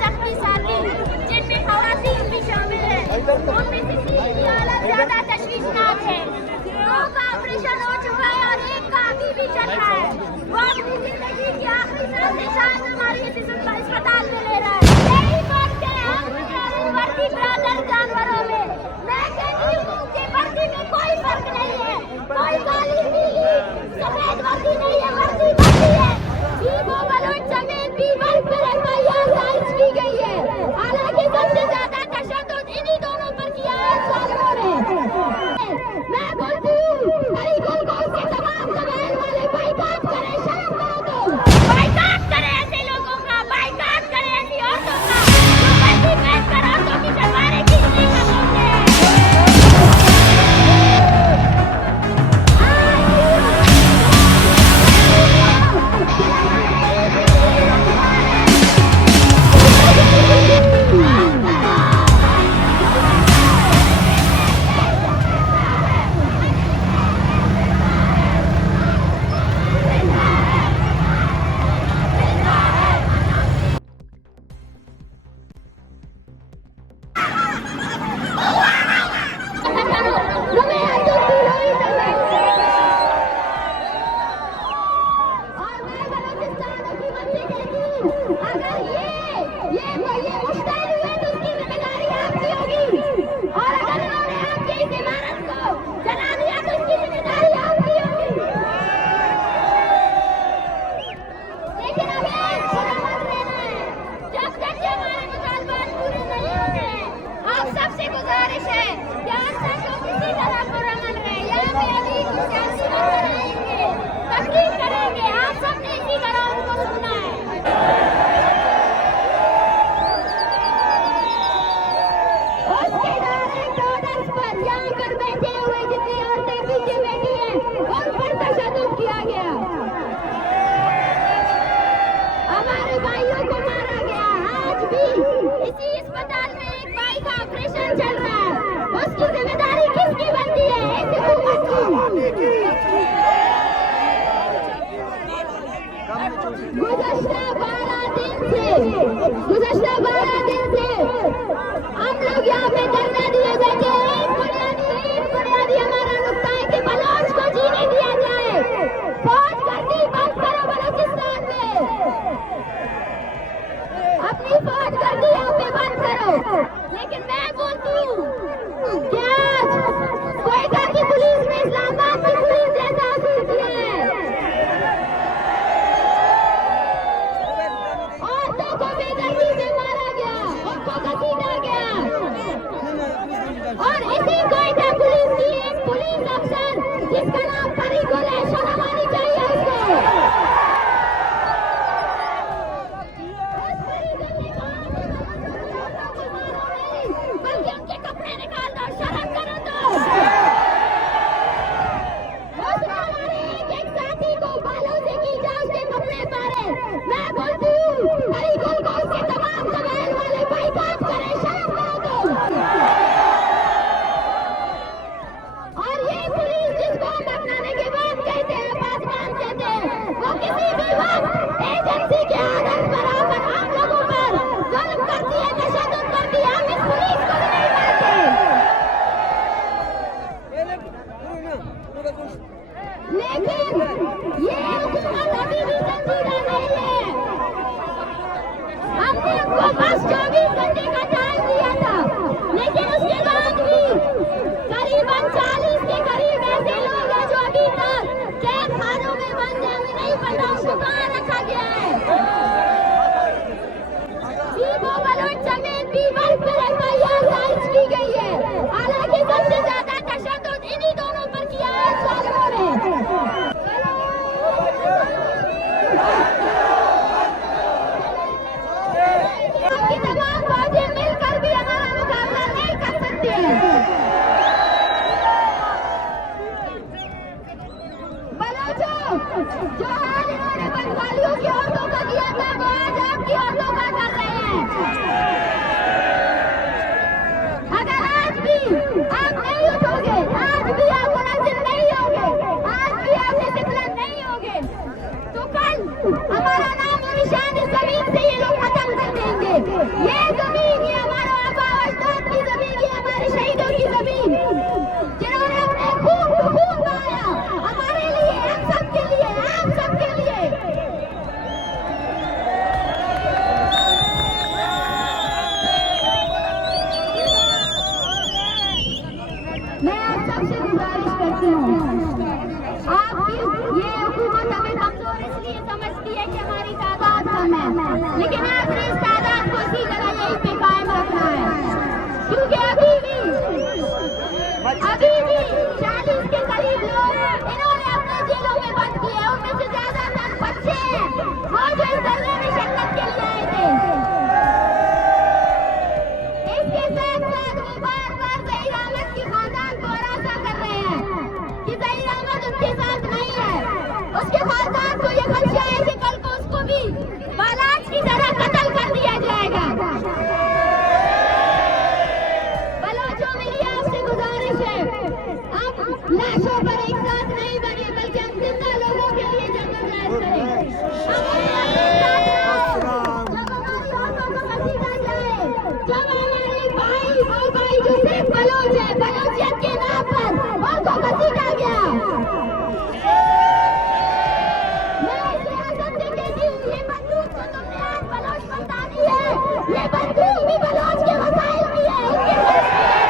जख्मी साथी, जिनमें खवातीन भी शामिल हैं। उनमें से 3 की हालत ज्यादा तशवीशनाक है। 2 का ऑपरेशन हो चुका है और 1 का अभी भी चल रहा है। वो अपनी जिंदगी की आखिरी सांसें शायद हमारी अस्पताल में ले रहा है। यही बात है हम वर्दी ब्रादर जानवरों में। मैं कहती हूँ कि वर्दी में कोई फर्क नहीं है, कोई काली पीली सफेद वर्दी नहीं है, वर्दी वर्दी है। बीबो बलोच समेत 20 पर FIR दर्ज की गई है। हालांकि सबसे ज्यादा तशद्दुद इन्हीं दोनों पर किया है जालिमों ने। मैं बोलती हूँ तरीकों को उसके तमाम कबाइल वाले बाइकाट करें, शर्म करो तो बाइकाट करें ऐसे लोगों का, बाइकाट करें ऐसी औरतों का जो वर्दी पहनकर औरतों की सलवारें खींचने का सोचते हैं। गुज़श्ता 12 दिन से हम लोग यहाँ पे धरना दिए बैठे हैं। एक बुनियादी हमारा नुक्ता है कि बलोच को जीने दिया जाए। फौज भर्ती बंद करो बलूचिस्तान में, अपनी फौज भर्ती यहाँ पे बंद करो। लेकिन मैं बोलती हूँ कि आज कोयटा की पुलिस ने इस्लामाबाद की पुलिस जैसा असर किया है। औरतों को बेदर्दी से मारा गया, उनको घसीटा गया। समझती है कि हमारी तादाद कम है, लेकिन आखिर इस तादाद को इसी तरह यहीं पे कायम रखना है, क्योंकि अभी भी 40 के करीब लोग इन्होंने अपने जेलों में बंद किए हैं। उनमें से ज्यादातर बच्चे हैं वो जो इस धरने में शिरकत के लिए आए थे। इसके साथ साथ वो बार बार ज़हीर अहमद के खानदान को हरासा कर रहे हैं कि ज़हीर अहमद उनके साथ नहीं है। उसके खानदान को ये खदशा है कि कल को उसको भी बालाज की तरह कत्ल कर दिया जाएगा। बलोचों मेरी आपसे गुजारिश है, अब लाशों पर एक साथ नहीं बने बल्कि हम जिंदा लोगों के लिए जंग जाहिर करें। जब हमारे भाई जो सिर्फ बलोच है, बलोचियत के नाम पर उनको घसीटा गया। मैं सियासत से कहती हूँ, ये बंदूक तो तुमने आज बलोच पर तानी है, ये बंदूक भी बलोच के वसाइल भी है, उनके पास भी है।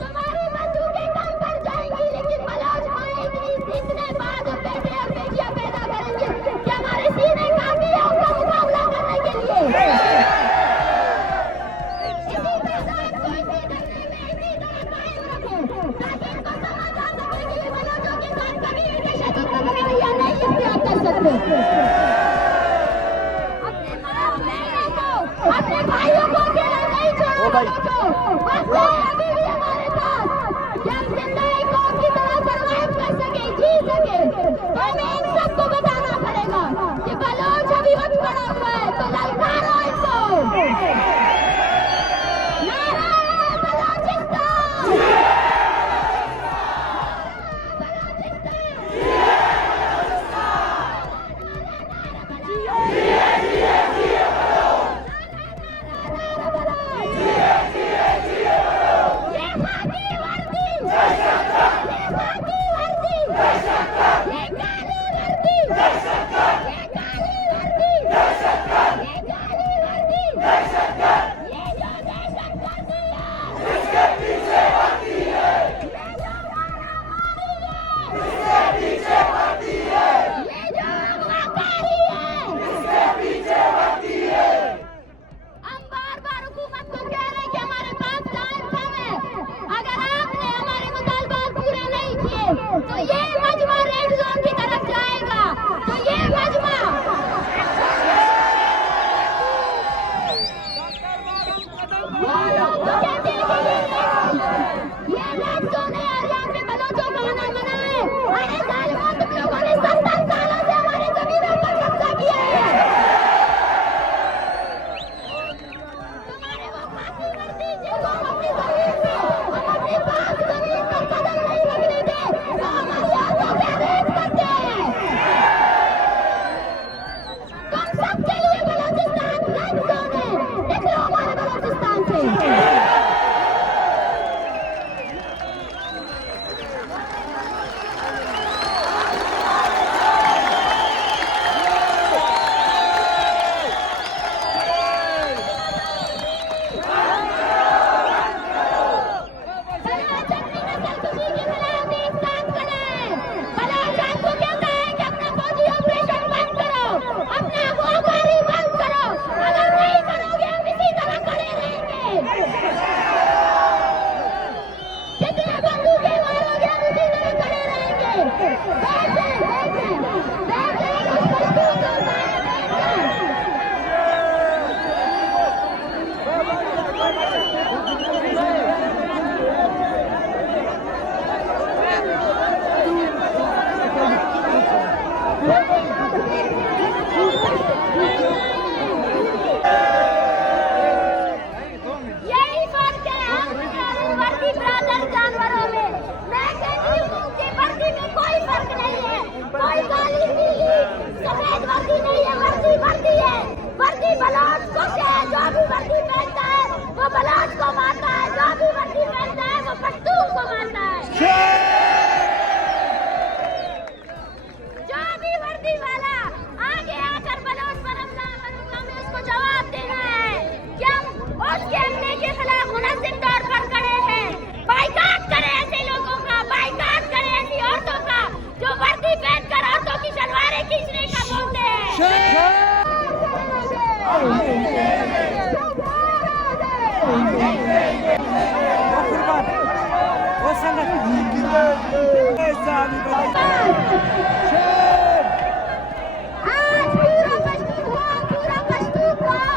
तुम्हारी बंदूकें कम पड़ जाएंगी, लेकिन बलोच माए इतने बहादुर बेटे और बेटियां पैदा करेंगे कि हमारे सीने काफी है उनका मुकाबला करने के लिए। इसी तादाद को इसी धरने में इसी तरह कायम रखो ताकि इनको समझ आ सके कि ये बलोचों के साथ कभी भी तशद्दुद का रवैया नहीं इख्तियार कर सकते। अपने भाइयों को अकेला नहीं छोड़ो बलोचों, बच्चे अभी भी हमारे पास। जब जिंदा एक कौम की तरह सर्वाइव कर सके, जी सके, तो हमें इन सबको बताना पड़ेगा कि बलोच अभी वक्त पड़ा हुआ है, तो ललकारो इनको। नारा बलोचिस्तान, ये काली वर्दी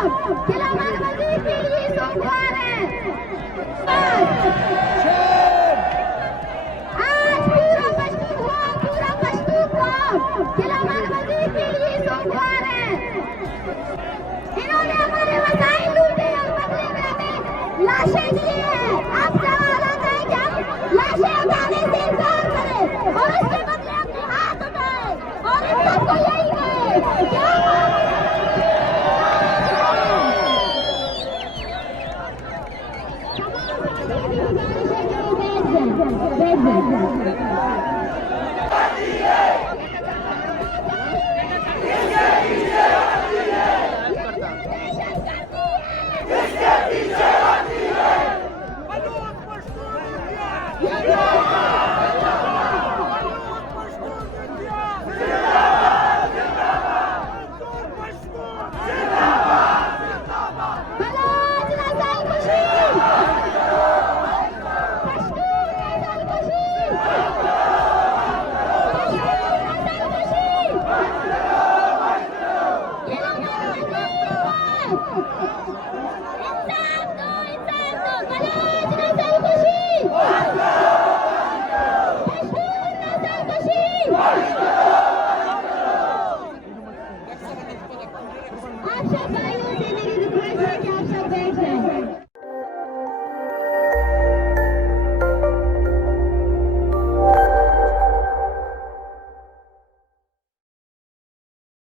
खिलाफत मजीद के लिए सोमवार है